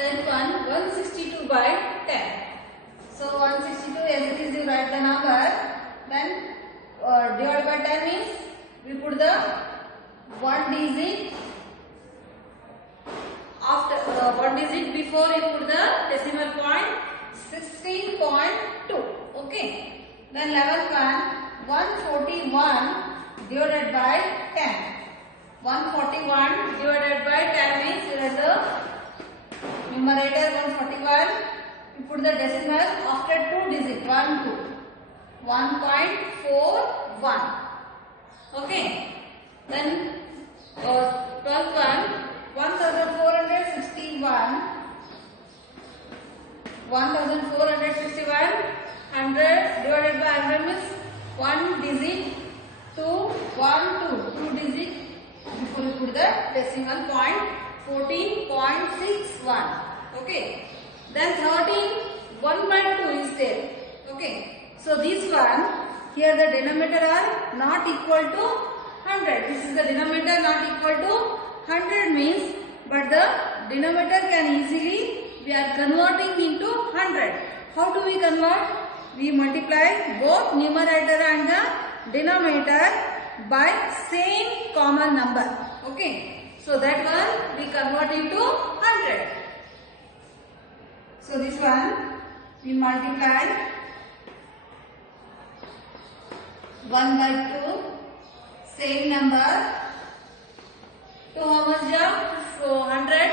10th one 162 by 10. So 162 as it is you write the number, then divided by 10 means we put the one digit after one digit before you put the decimal point 16.2. Okay. Then 11th one 141 divided by 10. 141 divided by 10 means you have the numerator 141. You put the decimal after two digits 1 2. 1.41. Okay. Then 12th one 1461. 1461 100 divided by 100 means one digit 2 1 2 two digit before you put the decimal point 14.61. Okay. Then 13 1 by 2 is there. Okay. So this one here the denominator are not equal to 100. This is the denominator not equal to 100 means, but the denominator can easily we are converting into 100. How do we convert? We multiply both numerator and the denominator by same common number. Okay. So that one we convert into 100. So this one we multiply 1 by 2 same number to how much jump? So 100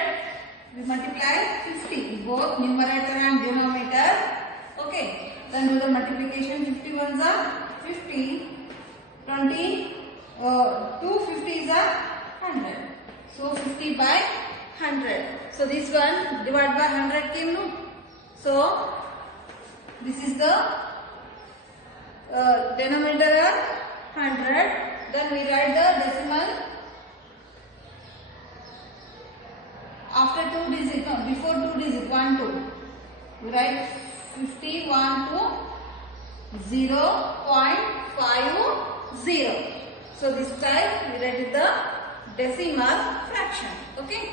we multiply 50 both numerator and denominator. Okay. Then do the multiplication 50 ones are 50 20 250 is a 100. So 50 by 100. So this one divided by 100 came no. So this is the denominator 100. Then we write the decimal after two digits, no, before two digits 1 2. We write 50 1 2 0.50. So this time we write the decimal fraction. Okay.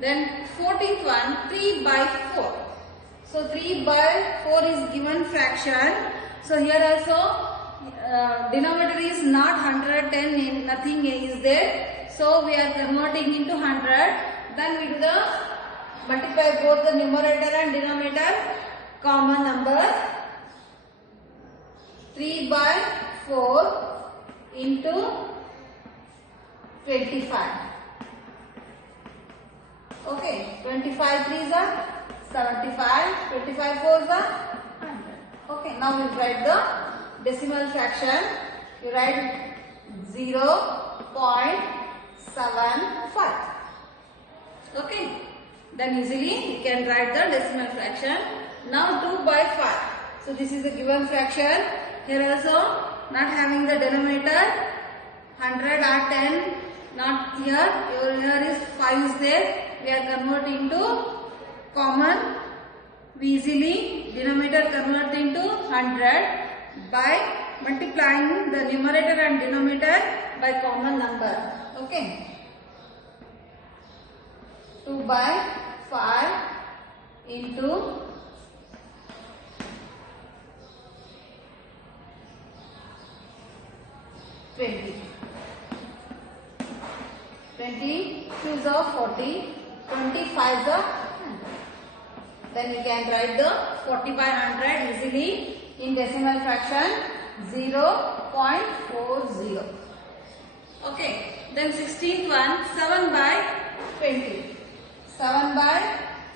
Then 14th one 3 by 4. So 3 by 4 is given fraction. So here also denominator is not 110, nothing is there. So we are converting into 100. Then we do the multiply both the numerator and denominator common number 3 by 4 into 25. Okay, 25 3s are 75, 25 4s are 100. Okay, now we write the decimal fraction. You write 0.75. Okay, then easily you can write the decimal fraction. Now 2 by 5. So this is a given fraction. Here also not having the denominator 100 or 10 not here. Here is 5 is there. We are converting to common. We easily denominator convert into 100 by multiplying the numerator and denominator by common number. Okay. 2 by 5 into 20. 20 2s are 40, 25s are 100. Then you can write the 40 by 100 easily in decimal fraction 0.40. Okay. Then 16th one 7 by 20. 7 by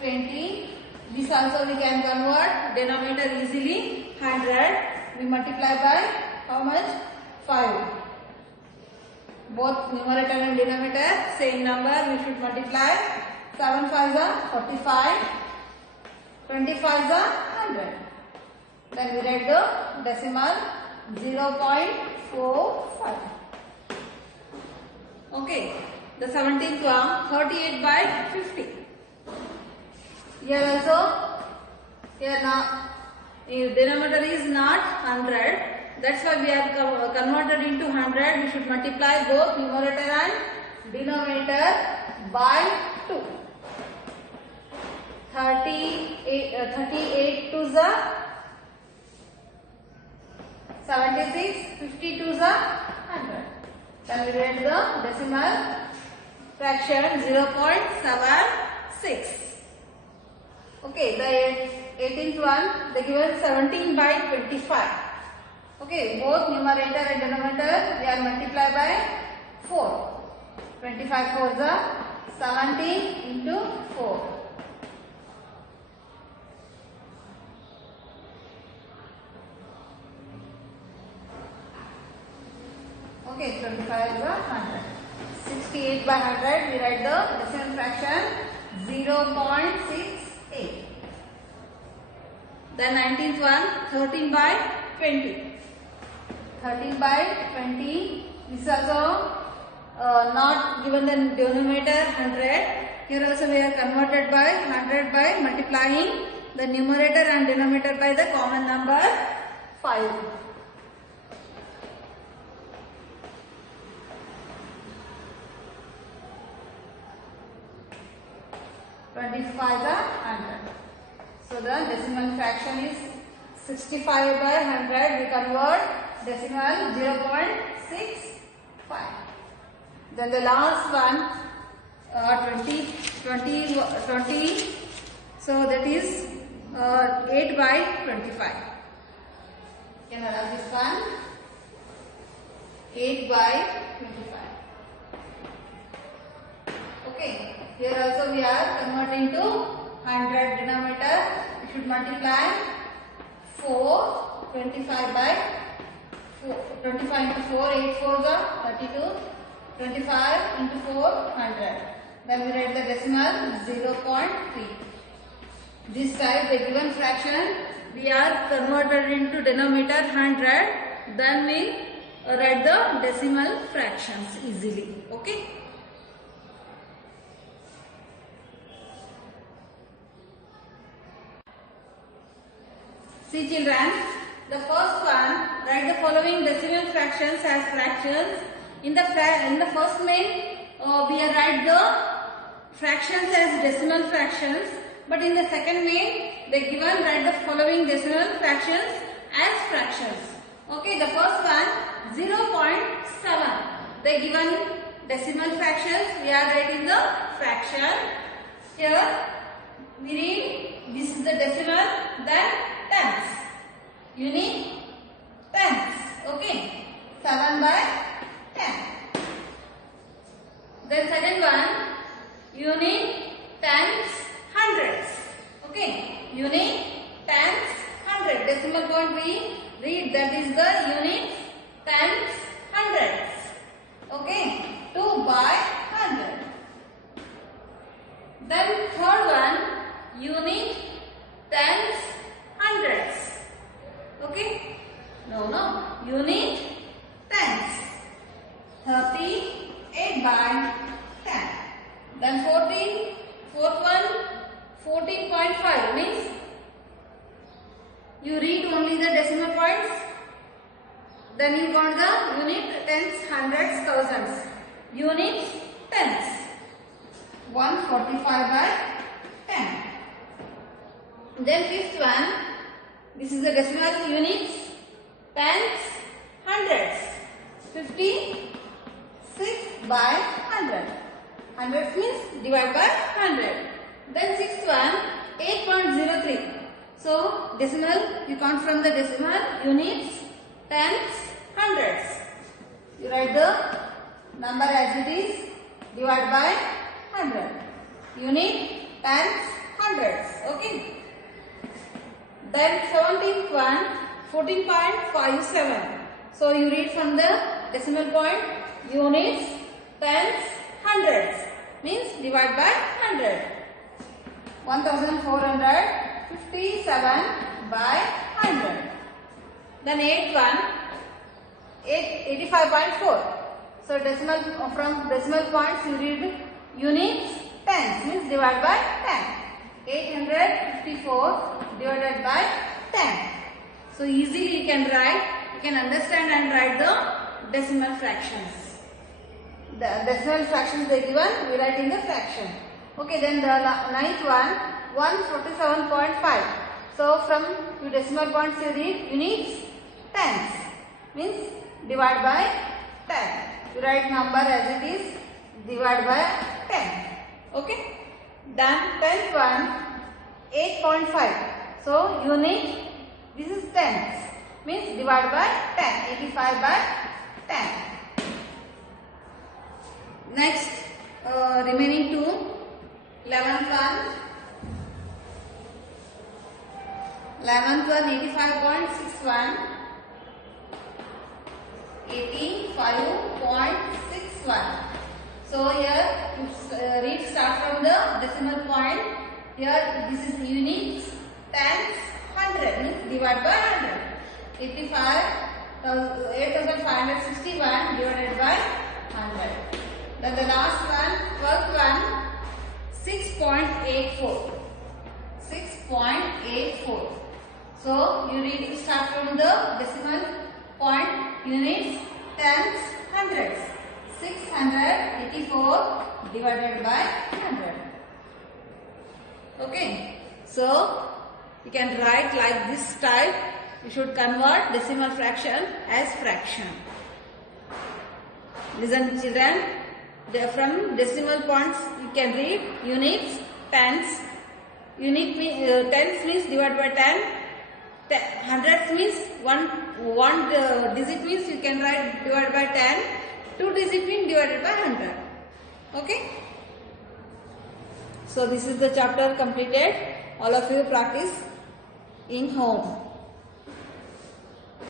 20. This also we can convert denominator easily 100. We multiply by how much? 5. Both numerator and denominator same number we should multiply. 7 5s are 45. 25s are 100. Then we write the decimal 0.45. Okay. The 17th one 38 by 50. Here also, here now denominator is not 100. That's why we are converted into 100. We should multiply both numerator and denominator by 2. 38 to the 76, 50 to the 100. Then we write the decimal fraction 0.76. Okay, the 18th one, they given 17 by 25. Okay, both numerator and denominator we are multiply by 4. 25 4 the 17 into 4. Okay, 25 is 100. 68 by 100, we write the decimal fraction 0.68. The 19th one, 13 by 20. 13 by 20 is also not given the denominator 100. Here also we are converted by 100 by multiplying the numerator and denominator by the common number 5. Twenty-five the 100. So the decimal fraction is 65 by 100. We convert decimal 0.65. Then the last one 20. So that is 8 by 25. Can I write this one? 8 by 25. Okay. Here also we are converting to 100 denominator. We should multiply 4, 25 by 4, 25 into 4, 8 4 the 32, 25 into 4, 100. Then we write the decimal 0.3. This type the given fraction we are converted into denominator 100. Then we write the decimal fractions easily. Okay. See children, the first one, write the following decimal fractions as fractions. In the first main, we write the fractions as decimal fractions. But in the second main, they given write the following decimal fractions as fractions. Okay, the first one, 0.7. They given decimal fractions, we are writing the fraction. Here, we read, this is the decimal, then tens, unit tens, okay, 7 by 10. Then second one, unit tens, hundreds, okay, unit tens, hundred, decimal point we read, that is the unit tens, hundreds, okay, 2 by 100. Then third one, unit tens, hundreds, okay, no, unit tens, 38 by 10. Then fourth one, 14.5 means you read only the decimal points, then you count the unit tens, hundreds, thousands, unit tens, 145 by 10. Then fifth one, this is the decimal units, tens, hundreds, 56 by 100. 100 means divide by 100. Then sixth one, 8.03. So decimal, you count from the decimal units, tens, hundreds. You write the number as it is, divide by 100. Unit, tens, hundreds. Okay. Then 17th one, 14.57. So you read from the decimal point, units, tens, hundreds. Means divide by 100. 1457 by 100. Then 8th one, 85.4. So decimal, from decimal points you read units, tens, means divide by 10. 854 divided by 10. So easily you can write, you can understand and write the decimal fractions. The decimal fractions they given, we write in the fraction. Okay, then the ninth one, 147.5. So from your decimal points you read units, tens. Means divide by 10. You write number as it is, divide by 10. Okay. Then 10th one, 8.5. So unit, this is tens. Means divide by 10. 85 by 10. Next, remaining two. 11th one, 85.61, 85.61. So here read start from the decimal point. Here this is units, tens, 100 means divide by 100. 8,561 divided by 100. Then the last one, 12th one, 6.84. 6.84. So you read start from the decimal point, units, tens, hundreds. 684 divided by 100. Okay. So you can write like this type. You should convert decimal fraction as fraction. Listen children. From decimal points you can read units, tens. Tens means divide by 10. Hundreds means one digit means you can write divide by 10. 2 digit means divided by 100. Okay. So this is the chapter completed. All of you practice in home.